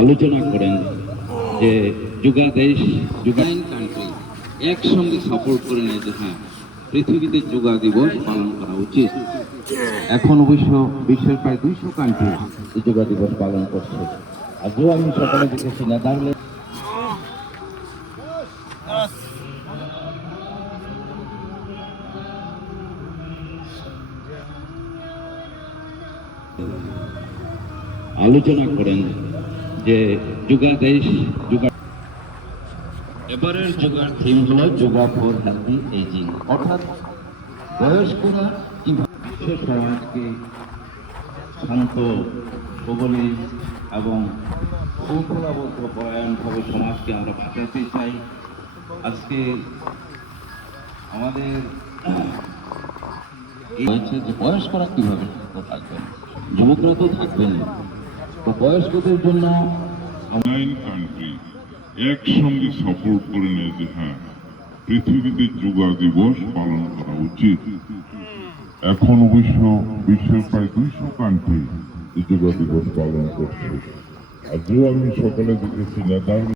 আলোচনা করেন যে যোগা দেশ যোগাইন কান্ট্রি একসঙ্গে সাপোর্ট করে নেয় যে হ্যাঁ পৃথিবীতে যোগা দিবস পালন করা উচিত। এখন অবশ্য বিশ্বের প্রায় 200 কান্ট্রি এই যোগা দিবস পালন করছে। আজও আমি সকালে দেখেছি নেদারল্যান্ড আলোচনা করেন যে যোগা দেশ যোগা এবারের যোগার থিম হলো যোগা ফর হেলদি এজিং, অর্থাৎ বয়স্করা কিভাবে বিশ্ব সমাজকে শান্ত সবলী এবং শৃঙ্খলাবদ্ধ পরায়ণভাবে সমাজকে আমরা বাঁচাতে চাই। আজকে আমাদের হয়েছে যে বয়স্করা কিভাবে সুস্থ থাকবেন, যুবকরা তো থাকবেন, তো বয়স্কদের জন্য কান্ট্রি একসঙ্গে সাপোর্ট করে নেয় যে হ্যাঁ পৃথিবীতে যোগা দিবস পালন করা উচিত। এখন অবশ্য বিশ্বের প্রায় 200 কান্ট্রি যোগা দিবস পালন করছে। আজও আমি সকালে দেখেছি নেদারল্যান্ড